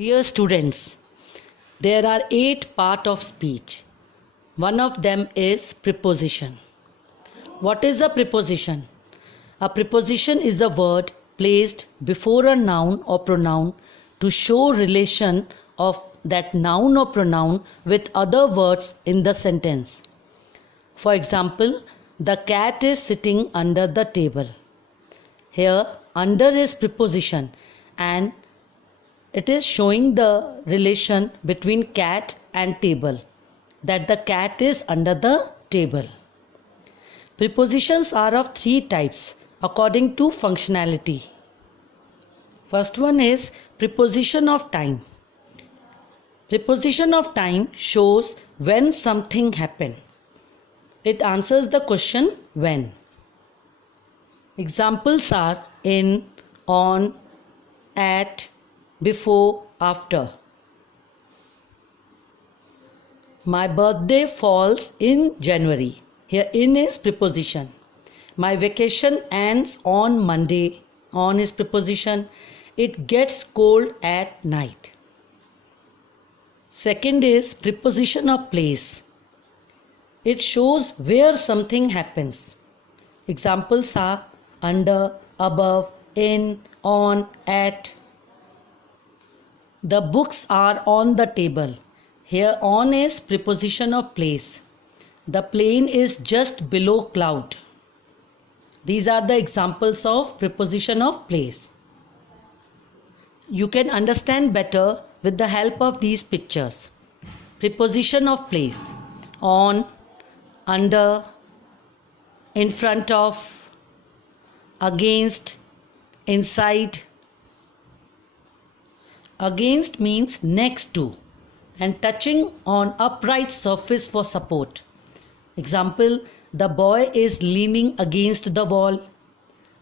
Dear students, there are 8 parts of speech. One of them is preposition. What is a preposition? A preposition is a word placed before a noun or pronoun to show relation of that noun or pronoun with other words in the sentence. For example, the cat is sitting under the table. Here, under is preposition and it is showing the relation between cat and table, that the cat is under the table. Prepositions are of 3 types according to functionality. First one is preposition of time. Preposition of time shows when something happened. It answers the question when. Examples are in, on, at, before, after. My birthday falls in January. Here in is preposition. My vacation ends on Monday. On is preposition. It gets cold at night. Second is preposition of place. It shows where something happens. Examples are under, above, in, on, at. The books are on the table. Here on is preposition of place. The plane is just below cloud. These are the examples of preposition of place. You can understand better with the help of these pictures. Preposition of place. On, under, in front of, against, inside. Against means next to and touching on upright surface for support. Example, the boy is leaning against the wall.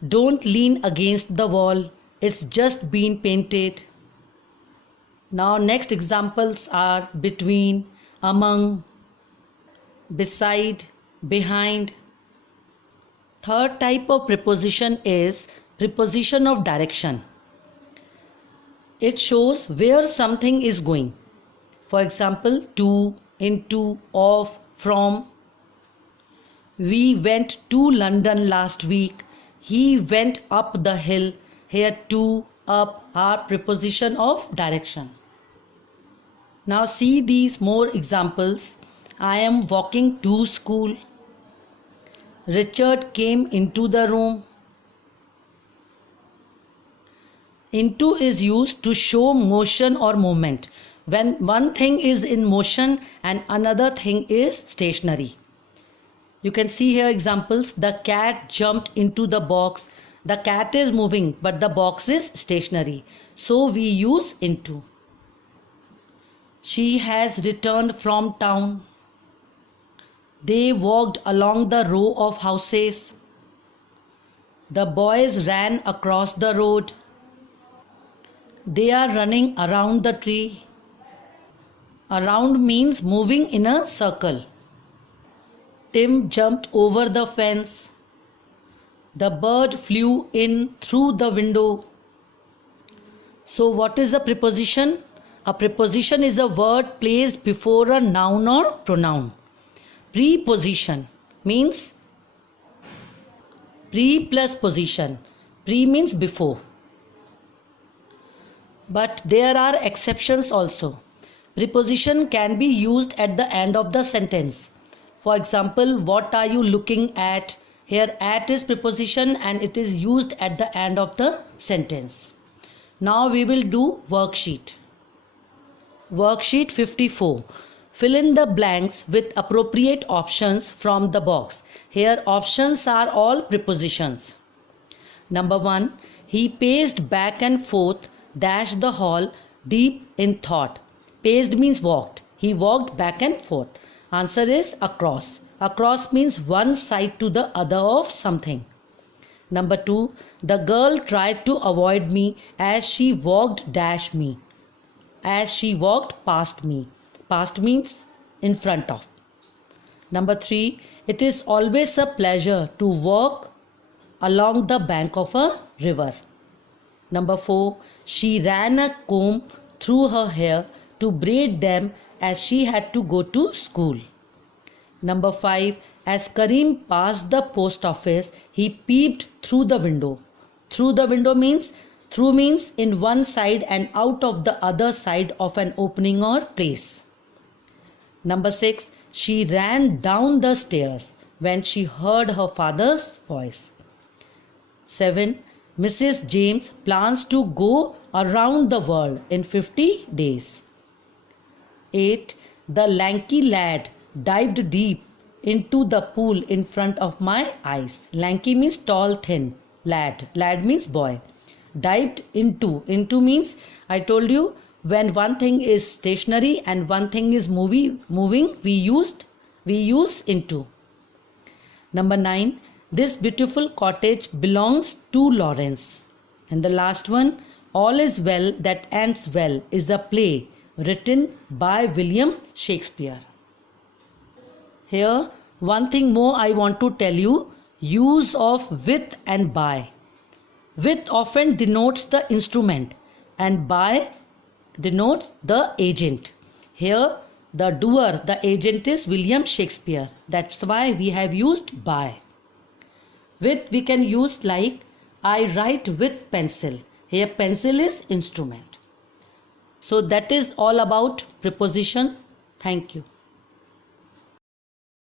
Don't lean against the wall. It's just been painted. Now next examples are between, among, beside, behind. Third type of preposition is preposition of direction. It shows where something is going. For example, to, into, of, from. We went to London last week. He went up the hill. Here to, up are preposition of direction. Now see these more examples. I am walking to school. Richard came into the room. Into is used to show motion or movement when one thing is in motion and another thing is stationary. You can see here examples. The cat jumped into the box. The cat is moving but the box is stationary. So we use into. She has returned from town. They walked along the row of houses. The boys ran across the road. They are running around the tree. Around means moving in a circle. Tim jumped over the fence. The bird flew in through the window. So what is a preposition? A preposition is a word placed before a noun or pronoun. Preposition means pre plus position. Pre means before. But there are exceptions also. Preposition can be used at the end of the sentence. For example, what are you looking at? Here at is preposition and it is used at the end of the sentence. Now we will do worksheet. Worksheet 54. Fill in the blanks with appropriate options from the box. Here options are all prepositions. Number 1. He paced back and forth dash the hall deep in thought. Paced means walked. He walked back and forth. Answer is across. Across means one side to the other of something. Number 2. The girl tried to avoid me as she walked dash me. As she walked past me. Past means in front of. Number 3. It is always a pleasure to walk along the bank of a river. Number 4. She ran a comb through her hair to braid them as she had to go to school. Number 5. As Karim passed the post office, he peeped through the window. Through the window means in one side and out of the other side of an opening or place. Number 6. She ran down the stairs when she heard her father's voice. 7. Mrs. James plans to go around the world in 50 days. 8. The lanky lad dived deep into the pool in front of my eyes. Lanky means tall, thin. Lad means boy. Dived into means, I told you, when one thing is stationary and one thing is moving, we use into. Number 9. This beautiful cottage belongs to Lawrence. And the last one, All is Well That Ends Well, is a play written by William Shakespeare. Here, one thing more I want to tell you, use of with and by. With often denotes the instrument and by denotes the agent. Here, the doer, the agent is William Shakespeare. That's why we have used by. With we can use like, I write with pencil. Here pencil is instrument. So that is all about preposition. Thank you.